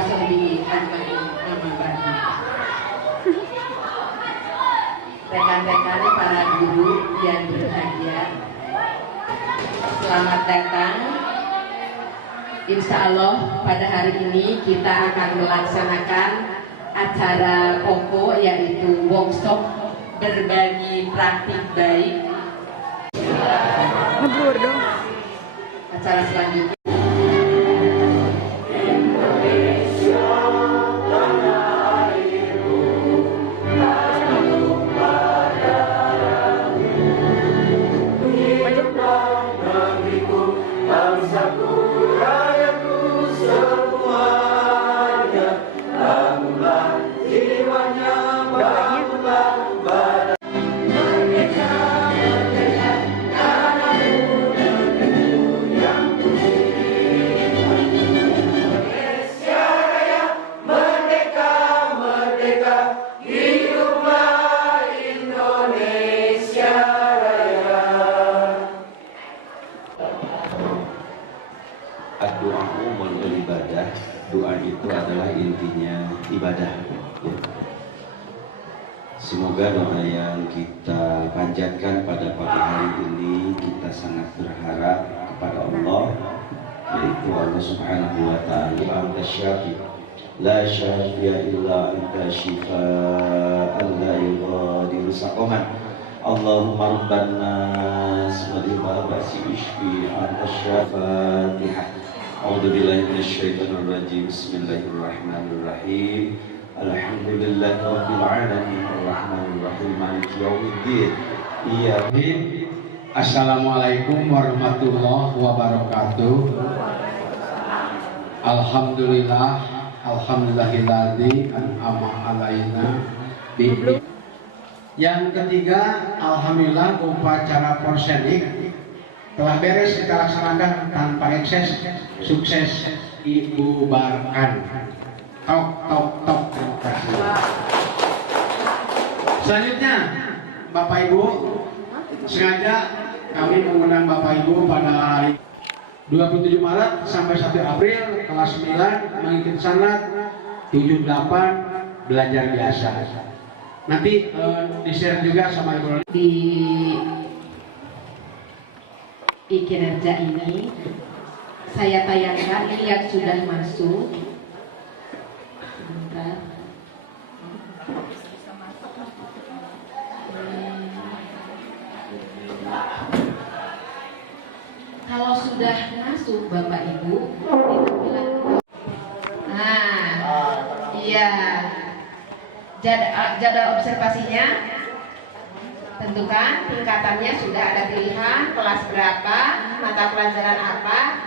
wasahbihi ajmain. Amma ba'du. Rekan-rekan para guru yang berbahagia, selamat datang. Insya Allah pada hari ini kita akan melaksanakan acara pokok, yaitu workshop berbagi praktik baik. Ngeblur dong. Acara selanjutnya. Doa itu adalah intinya ibadah, ya. Semoga doa yang kita panjatkan pada pagi hari ini, kita sangat berharap kepada Allah, yaitu Allah Subhanahu wa ta'ala. Anta syafi la syafi'a illa anta shifa'an la yughadiru saqaman. Allahumma rabban nas wa ba'si ishfi anta syafatihah. A'udzubillahi minasyaitonir rajim. Bismillahirrahmanirrahim. Alhamdulillahi rabbil alamin arrahmanir rahim maliki yaumiddin. Assalamualaikum warahmatullahi wabarakatuh. Alhamdulillahilladzi an'ama alaina bi. Yang ketiga, alhamdulillah upacara porsenik telah beres kita laksanakan tanpa ekses, sukses dibubarkan. Tok tok tok. Terima kasih. Selanjutnya, Bapak Ibu, sengaja kami mengundang Bapak Ibu pada hari 27 Maret sampai 1 April kelas 9 mengikuti sanad 78 belajar biasa. Nanti di-share juga sama Ibu. Di kinerja ini saya tayangkan ini yang sudah masuk. Sebentar. Kalau sudah masuk Bapak Ibu, nah, iya, jadwal observasinya. Tentukan tingkatannya, sudah ada pilihan kelas berapa, mata pelajaran apa,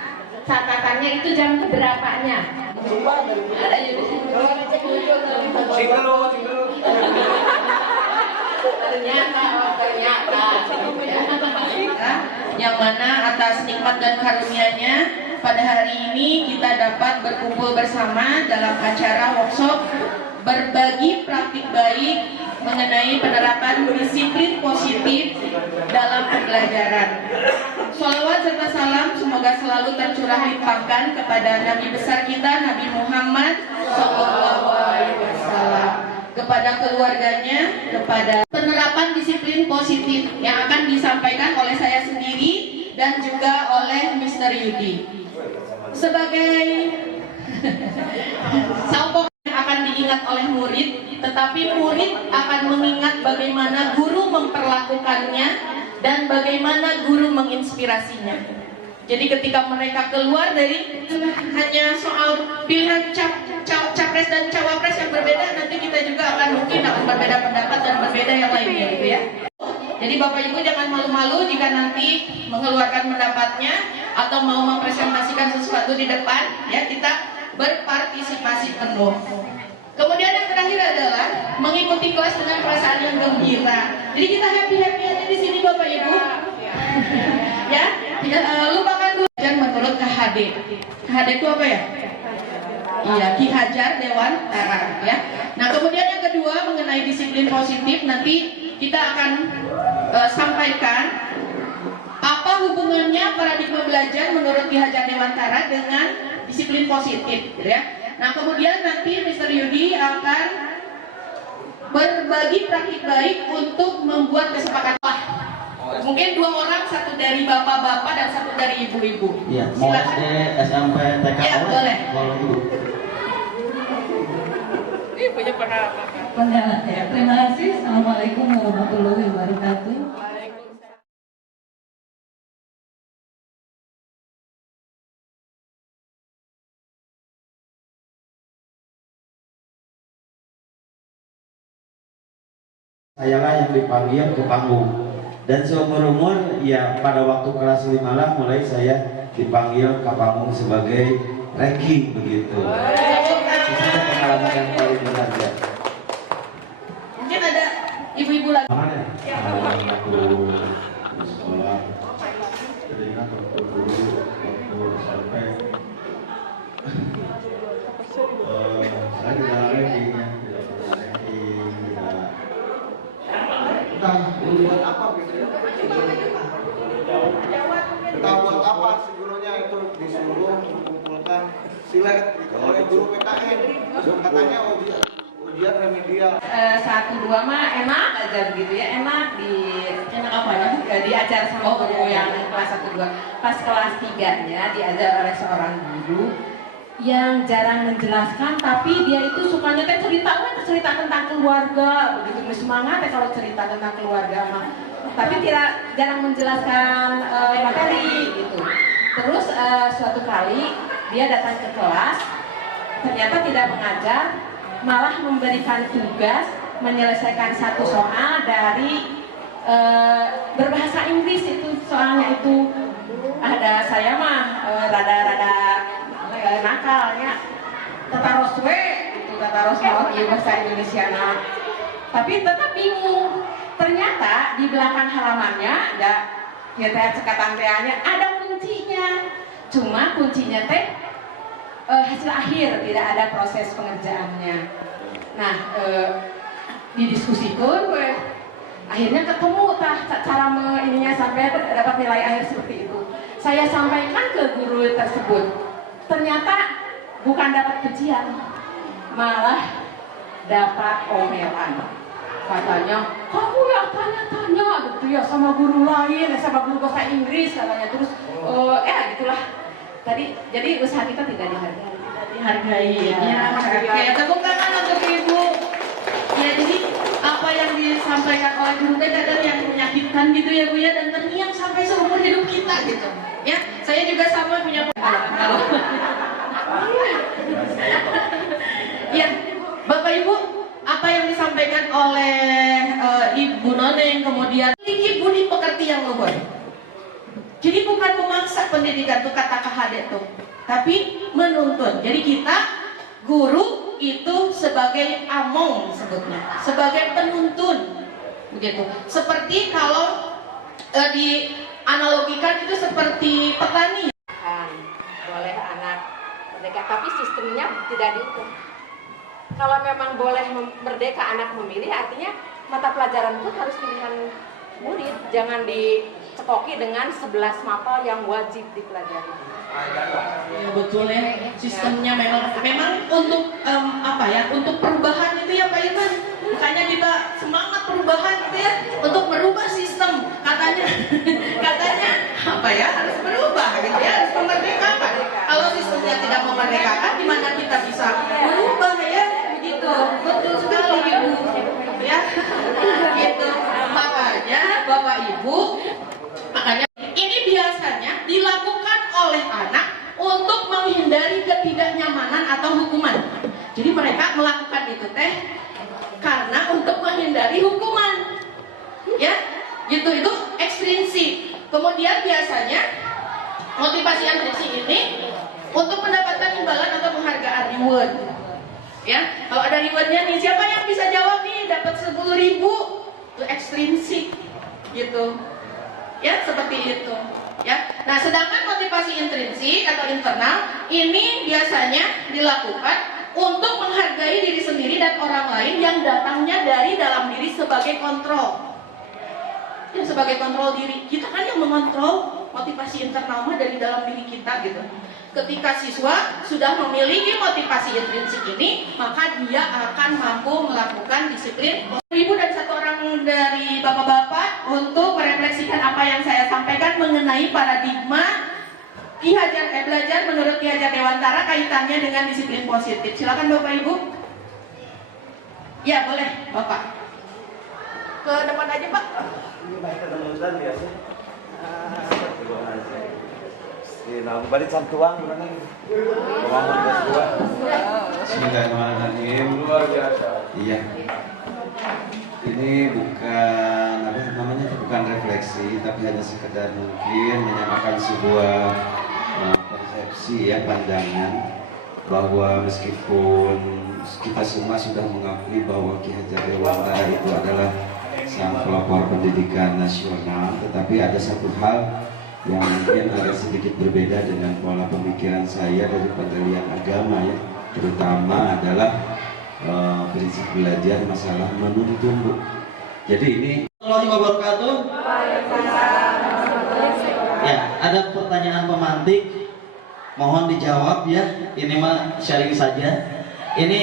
catatannya itu jam keberapanya. Ada ternyata yang mana atas nikmat dan karunia-Nya pada hari ini kita dapat berkumpul bersama dalam acara workshop berbagi praktik baik mengenai penerapan disiplin positif dalam pembelajaran. Sholawat serta salam semoga selalu tercurah limpahkan kepada Nabi besar kita, Nabi Muhammad SAW, kepada keluarganya, kepada penerapan disiplin positif yang akan disampaikan oleh saya sendiri dan juga oleh Mr. Yudi. Sebagai sampok akan diingat oleh murid, tetapi murid akan mengingat bagaimana guru memperlakukannya dan bagaimana guru menginspirasinya. Jadi ketika mereka keluar dari hanya soal pilihan capres dan cawapres yang berbeda, nanti kita juga mungkin akan berbeda pendapat dan berbeda yang lainnya, gitu ya. Jadi Bapak Ibu jangan malu-malu jika nanti mengeluarkan pendapatnya atau mau mempresentasikan sesuatu di depan, ya, kita berpartisipasi penuh. Kemudian yang terakhir adalah mengikuti kelas dengan perasaan yang gembira. Jadi kita happy-happy aja di sini Bapak Ibu. Ya, lupakan dulu dan menurut KHD. KHD itu apa ya? Iya, Ki Hajar Dewantara, ya. Nah, kemudian yang kedua mengenai disiplin positif, nanti kita akan sampaikan apa hubungannya paradigma belajar menurut Ki Hajar Dewantara dengan disiplin positif, ya. Nah kemudian nanti Mr. Yudi akan berbagi praktik baik untuk membuat kesepakatan. Mungkin 2 orang, satu dari bapak-bapak dan satu dari ibu-ibu. Ya, mau SD, SMP, TK, Ya, boleh. Kalau dulu. Punya pengalaman. Ya, terima kasih. Assalamualaikum warahmatullahi wabarakatuh. Sayalah yang dipanggil ke panggung. Dan seumur-umur ya pada waktu kelas 5 lah mulai saya dipanggil ke panggung sebagai ranking begitu. Itu pengalaman yang paling berharga. Mungkin ada ibu-ibu lagi. Mana ya? Waktu di sekolah, teringat waktu dulu, waktu SMP, saya tidak ranking ya, tidak pernah ranking, tidak. Entah buat apa gitu ya. Entah buat apa si gurunya itu disuruh mengumpulkan silet gitu oleh guru PKN. Katanya ujian remedial. 1, 2 mah enak aja begitu ya, enak apa ya? diajar sama guru yang kelas 1, 2. Pas kelas 3-nya diajar oleh seorang guru yang jarang menjelaskan, tapi dia itu sukanya cerita tentang keluarga, begitu semangat ya kalau cerita tentang keluarga mah. Tapi jarang menjelaskan materi gitu. Terus suatu kali dia datang ke kelas, ternyata tidak mengajar, malah memberikan tugas menyelesaikan satu soal dari berbahasa Inggris. Itu soalnya itu ada saya mah rada-rada nakalnya tataros we itu tataros iya bahasa Indonesia nah. Tapi tetap bingung, ternyata di belakang halamannya ada ya cekatan teanya ada kuncinya, cuma kuncinya teh hasil akhir, tidak ada proses pengerjaannya. Nah didiskusikan akhirnya ketemu cara ininya sampai dapat nilai akhir seperti itu. Saya sampaikan ke guru tersebut, ternyata bukan dapat pujian, malah dapat omelan. Katanya, kamu ya tanya-tanya gitu ya sama guru lain, sama guru bahasa Inggris katanya. Terus, gitulah. Jadi usaha kita tidak dihargai. Ya, tepuk tangan untuk ibu. Ya, jadi apa yang disampaikan oleh guru kadang yang menyakitkan gitu ya Bu ya, dan terngiang sampai seumur hidup kita gitu. Ya, saya juga sama punya pengalaman. Ya, Bapak Ibu, apa yang disampaikan oleh Ibu Noneng kemudian memiliki budi pekerti yang luhur. Jadi bukan memaksa pendidikan tuh kata KHD tuh, tapi menuntun. Jadi kita guru itu sebagai among sebutnya, sebagai penuntun begitu. Seperti kalau dianalogikan itu seperti petani. Boleh anak merdeka, tapi sistemnya tidak diukur. Kalau memang boleh merdeka anak memilih, artinya mata pelajaran pun harus pilihan murid, jangan dicekoki dengan 11 mapel yang wajib dipelajari. Ya, betul ya, sistemnya memang untuk untuk perubahan itu ya Pak Irman. Makanya kita semangat perubahan itu ya, untuk merubah sistem katanya harus berubah gitu ya, harus memerdekakan. Kalau sistemnya tidak memerdekakan, gimana kita bisa berubah ya? Begitu, betul sekali Ibu ya. Gitu. Makanya Bapak Ibu, ini biasanya dilakukan oleh anak untuk menghindari ketidaknyamanan atau hukuman. Jadi mereka melakukan itu karena untuk menghindari hukuman, ya, gitu. Itu ekstrinsi. Kemudian biasanya motivasi ekstrinsi ini untuk mendapatkan imbalan atau penghargaan, reward. Ya, kalau ada rewardnya nih, siapa yang bisa jawab nih dapat 10.000, itu ekstrinsi, gitu. Ya, seperti itu. Ya, nah sedangkan motivasi intrinsik atau internal ini biasanya dilakukan untuk menghargai diri sendiri dan orang lain yang datangnya dari dalam diri sebagai kontrol. Ya, sebagai kontrol diri. Kita kan yang mengontrol motivasi internal mah dari dalam diri kita gitu. Ketika siswa sudah memiliki motivasi intrinsik ini, maka dia akan mampu melakukan disiplin. Ibu dan satu orang dari bapak-bapak untuk merefleksikan apa yang saya sampaikan mengenai paradigma belajar menurut Ki Hajar Dewantara kaitannya dengan disiplin positif. Silakan Bapak Ibu. Ya boleh Bapak. Ke depan aja Pak. Ini baik ketemu Ustaz biasa. Balik santuang gimana nih? Pemahaman kedua. Bismillahirrahmanirrahim. Luar biasa. Iya. Ini bukan apa namanya, bukan refleksi, tapi hanya sekedar mungkin menyamakan sebuah persepsi ya, pandangan bahwa meskipun kita semua sudah mengakui bahwa Ki Hajar Dewantara itu adalah sang pelopor pendidikan nasional, tetapi ada satu hal yang mungkin agak sedikit berbeda dengan pola pemikiran saya dari penggalian agama ya, terutama adalah prinsip belajar masalah menuntun, Bu. Jadi ini Warahmatullahi wabarakatuh. Ya, ada pertanyaan pemantik, mohon dijawab ya. Ini mah sharing saja. Ini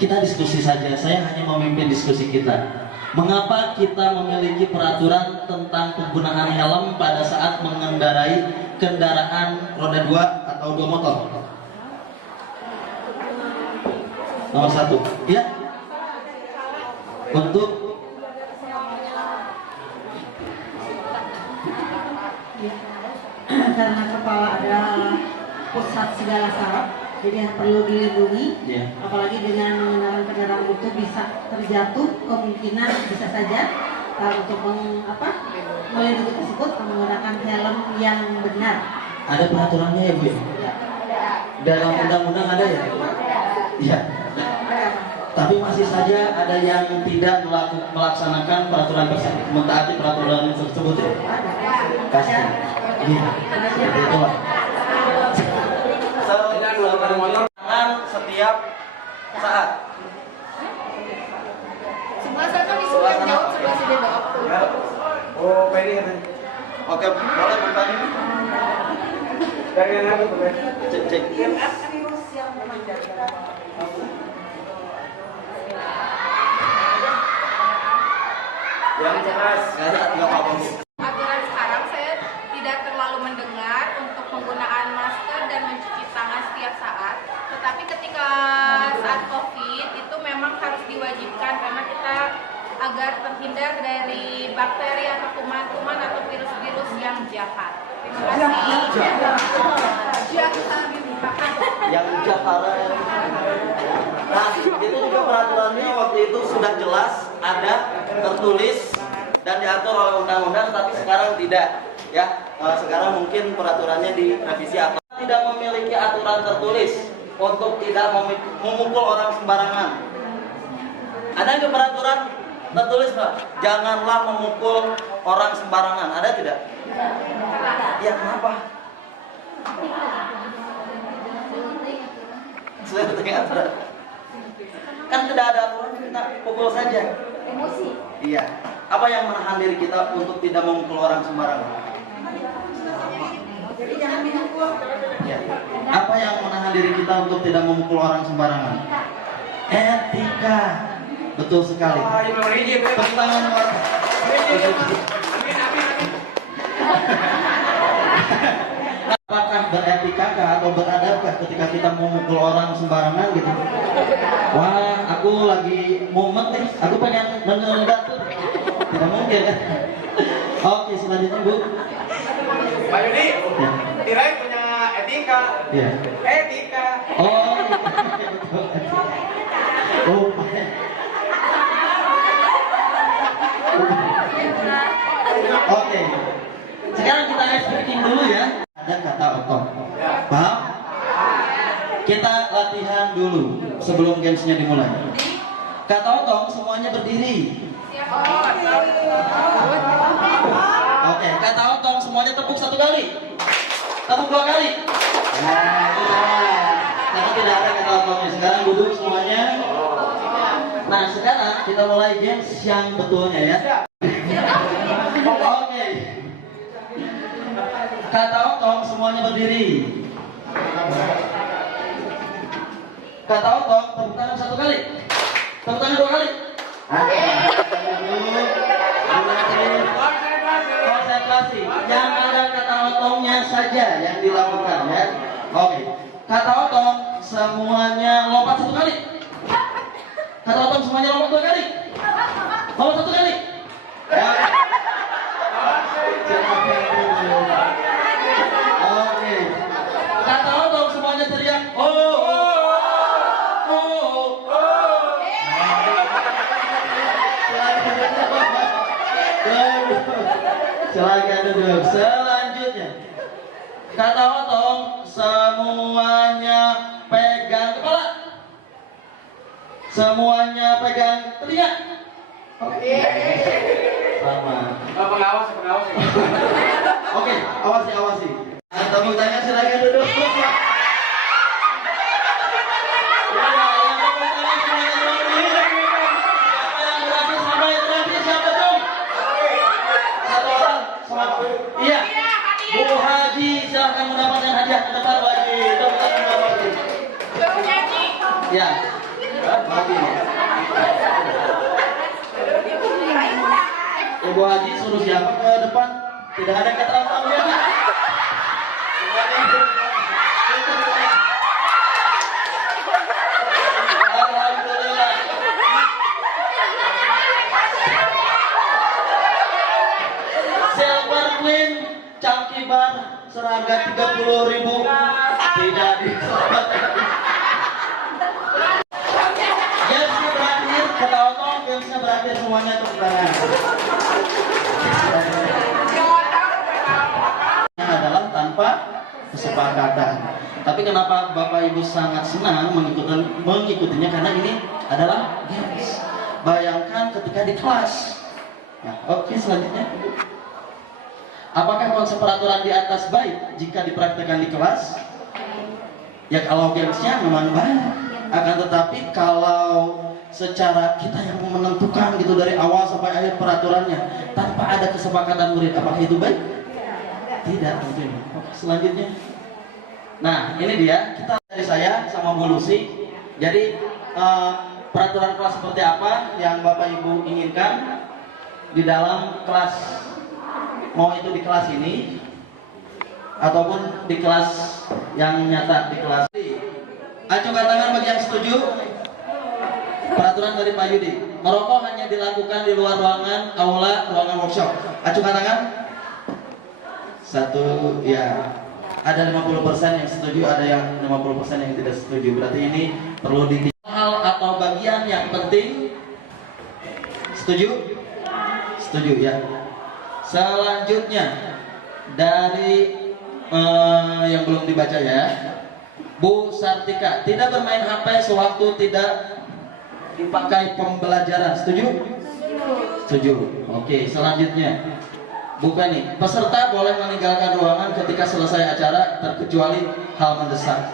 kita diskusi saja. Saya hanya memimpin diskusi kita. Mengapa kita memiliki peraturan tentang penggunaan helm pada saat mengendarai kendaraan roda 2 atau 2 motor? Nomor 1, ya. Untuk karena kepala adalah pusat segala saraf, jadi perlu dilindungi. ya. Apalagi dengan mengendarai kendaraan itu bisa terjatuh, kemungkinan bisa saja untuk melindungi tersebut menggunakan helm yang benar. Ada peraturannya ya, Bu ya? Dalam undang-undang ada ya? Iya. Tapi masih saja ada yang tidak melaksanakan peraturan tersebut, mentaati peraturan tersebut ya? Pasti. Iya. Seperti itulah. Setiap saat. Sebelah sana disuruh yang jauh, sebelah sini Bapak. Ya. Oh, Pedi katanya. Oke, boleh bertanya. Dari yang lain boleh. Cek. Yang jelas. Nggak apa-apa. Aturan sekarang saya tidak terlalu mendengar untuk penggunaan masker dan mencuci tangan setiap saat. Tetapi ketika saat COVID itu memang harus diwajibkan karena kita agar terhindar dari bakteri atau kuman-kuman atau virus-virus yang jahat. Terima kasih. Yang Jahara. Nah, itu juga peraturannya waktu itu sudah jelas, ada, tertulis dan diatur oleh undang-undang, tapi sekarang tidak. Ya, sekarang mungkin peraturannya direvisi atau tidak memiliki aturan tertulis untuk tidak memukul orang sembarangan. Ada nggak peraturan tertulis, Pak? Janganlah memukul orang sembarangan. Ada tidak? Ya, kenapa? Sudah aturan. Kan tidak ada aturan, kita pukul saja. Emosi. Iya. Apa yang menahan diri kita untuk tidak memukul orang sembarangan? Jadi jangan memukul. Ya. Apa yang menahan diri kita untuk tidak memukul orang sembarangan? Etika. Betul sekali. Tepuk tangan buat. Apakah beretikakah atau beradabkah ketika kita memukul orang sembarangan gitu? Wah, aku lagi mumet nih, aku pengen menenggak tuh. Tidak mungkin kan? Oke, selanjutnya Bu. Pak Yudi, Ya. Tirai punya etika. Ya. Etika. Oh. Oh. Oke. Sekarang kita explaining dulu ya. Ada kata otot. Paham? Kita latihan dulu sebelum gamesnya dimulai. Kata otong semuanya berdiri. Oke, kata otong semuanya tepuk 1 kali. Tepuk 2 kali. Nah, itu salah. Karena tidak ada kata otongnya. Sekarang duduk semuanya. Nah, sekarang kita mulai games yang betulnya ya. Oke. Kata otong semuanya berdiri. Kata Otong, tepuk tangan 1 kali. Tepuk tangan 2 kali. Konsentrasi. Yang ada kata Otongnya saja yang dilakukan ya. Oke. Kata Otong semuanya lompat 1 kali. Kata Otong semuanya lompat 2 kali. Lompat 1 kali. Ya. Oke. Kata Otong semuanya teriak. Oh. Silakan duduk. Selanjutnya, kata Otong semuanya pegang kepala, semuanya pegang telinga. Oke. Sama. Pengawas. Oke, awasi. Tepuk tangan, silakan duduk. Iya, Bu Haji silahkan mendapatkan hadiah ke depan Bu Haji. Ya, Haji. Ibu Haji suruh siapa ke depan? Tidak ada kata tamunya. Alhamdulillah. Silver Queen Cangkibar seharga 30.000 tidak diselamatkan. Gamesnya berakhir, kata Otong, gamesnya berakhir semuanya tepuk tangan. Adalah tanpa kesepakatan. Tapi kenapa Bapak Ibu sangat senang mengikutinya karena ini adalah games. Bayangkan ketika di kelas. Nah, oke, selanjutnya. Apakah konsep peraturan di atas baik jika dipraktikkan di kelas? Ya kalau gamesnya memang baik. Akan tetapi kalau secara kita yang menentukan gitu dari awal sampai akhir peraturannya tanpa ada kesepakatan murid, apakah itu baik? Tidak tentunya. Oke, selanjutnya. Nah ini dia, kita dari saya sama Bu Lucy. Jadi peraturan kelas seperti apa yang Bapak Ibu inginkan di dalam kelas, mau itu di kelas ini ataupun di kelas yang nyata, di kelas. Acungkan tangan bagi yang setuju. Peraturan dari Pak Yudi, merokok hanya dilakukan di luar ruangan aula, ruangan workshop. Acungkan tangan. 1, ya. Ada 50% yang setuju, ada yang 50% yang tidak setuju. Berarti ini perlu hal atau bagian yang penting. Setuju? Setuju ya. Selanjutnya dari yang belum dibaca ya, Bu Sartika, tidak bermain HP sewaktu tidak dipakai pembelajaran. Setuju? Setuju. Oke, selanjutnya bukan nih, peserta boleh meninggalkan ruangan ketika selesai acara terkecuali hal mendesak.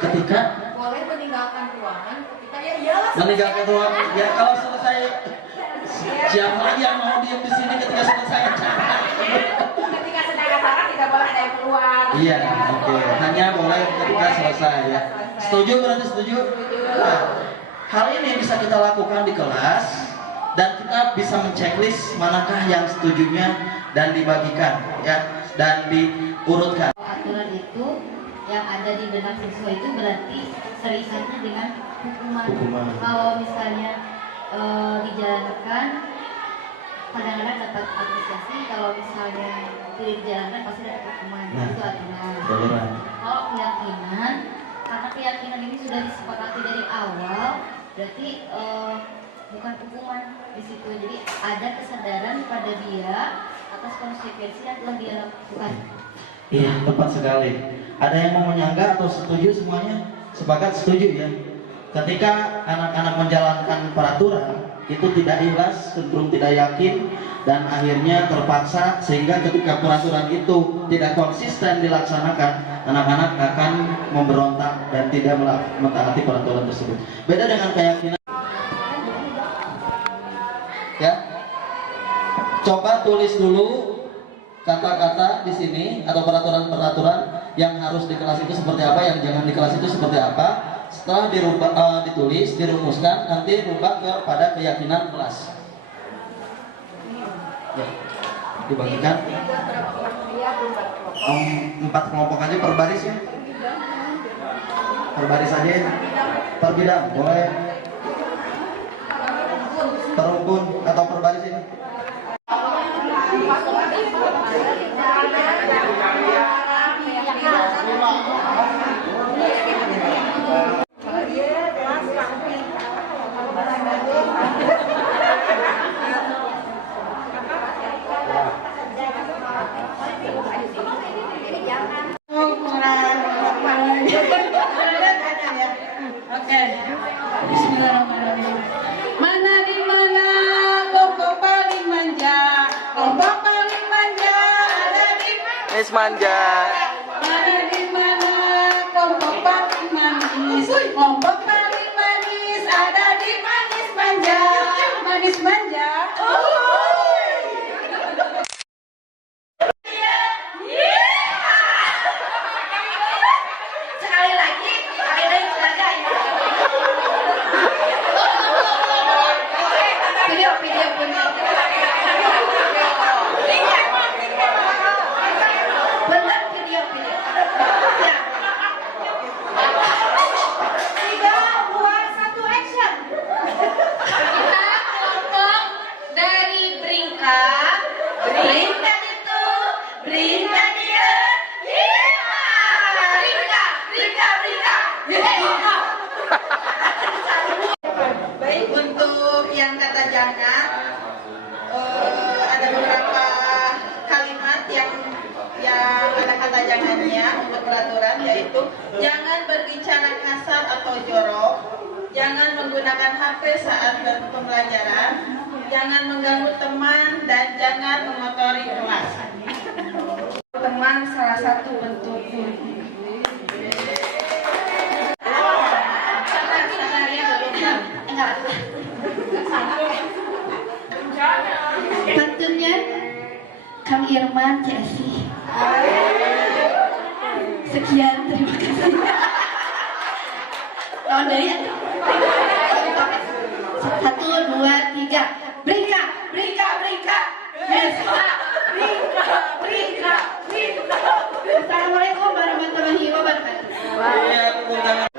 Ketika boleh meninggalkan ruangan ketika ya meninggalkan ruangan ya kalau selesai. Siapa lagi yang mau diam di sini ketika selesai acara? ketika sedang acara tidak boleh ada yang keluar. Iya, oke. Hanya boleh ketika selesai ya. Setuju berarti setuju? Nah, hal ini bisa kita lakukan di kelas dan kita bisa menceklis manakah yang setujunya dan dibagikan ya dan diurutkan. Aturan itu yang ada di benak siswa itu berarti serikannya dengan hukuman. Kalau misalnya dijalankan kadang-kadang dapat apresiasi, kalau misalnya tidak dijalankan pasti dapat hukuman. Nah, itu aturan. Kalau keyakinan, karena keyakinan ini sudah disepakati dari awal, berarti bukan hukuman di situ. Jadi ada kesadaran pada dia atas konsekuensi yang telah dia lakukan. Iya, tepat sekali. Ada yang mau menyanggah atau setuju semuanya? Sepakat setuju ya. Ketika anak-anak menjalankan peraturan itu tidak ikhlas, cenderung tidak yakin dan akhirnya terpaksa, sehingga ketika peraturan itu tidak konsisten dilaksanakan, anak-anak akan memberontak dan tidak mentaati peraturan tersebut. Beda dengan keyakinan. Ya. Coba tulis dulu kata-kata di sini atau peraturan-peraturan yang harus di kelas itu seperti apa, yang jangan di kelas itu seperti apa. Setelah ditulis, dirumuskan, nanti rubah kepada keyakinan kelas. Ya, dibagikan 4 kelompok aja per baris ya. Per baris aja, per bidang boleh, per rukun atau per baris ini. Oke, Bismillahirrahmanirrahim. Mana di mana kelompok paling manja, kelompok paling manja ada di Miss Manja. mana di mana kelompok paling manis, kelompok paling manis ada di manis manja, manis manja. Sekali lagi, video. Benar video. Ya. 3, 2, 1, action. Kita kelompok dari Bringka. Bringka itu, bringka dia. Baik, untuk yang kata jangan, ada beberapa kalimat yang ada kata jangannya untuk peraturan, yaitu jangan berbicara kasar atau jorok, jangan menggunakan HP saat pembelajaran, jangan mengganggu teman, dan jangan mengotori kelas. Teman salah satu bentuk bullying. Tentunya Kang Irman Cesi. Sekian, terima kasih. Tahun dari 1, 2, 3. Bringka. Yes. Bringka. Assalamualaikum warahmatullahi wabarakatuh. Iya, tepuk tangan.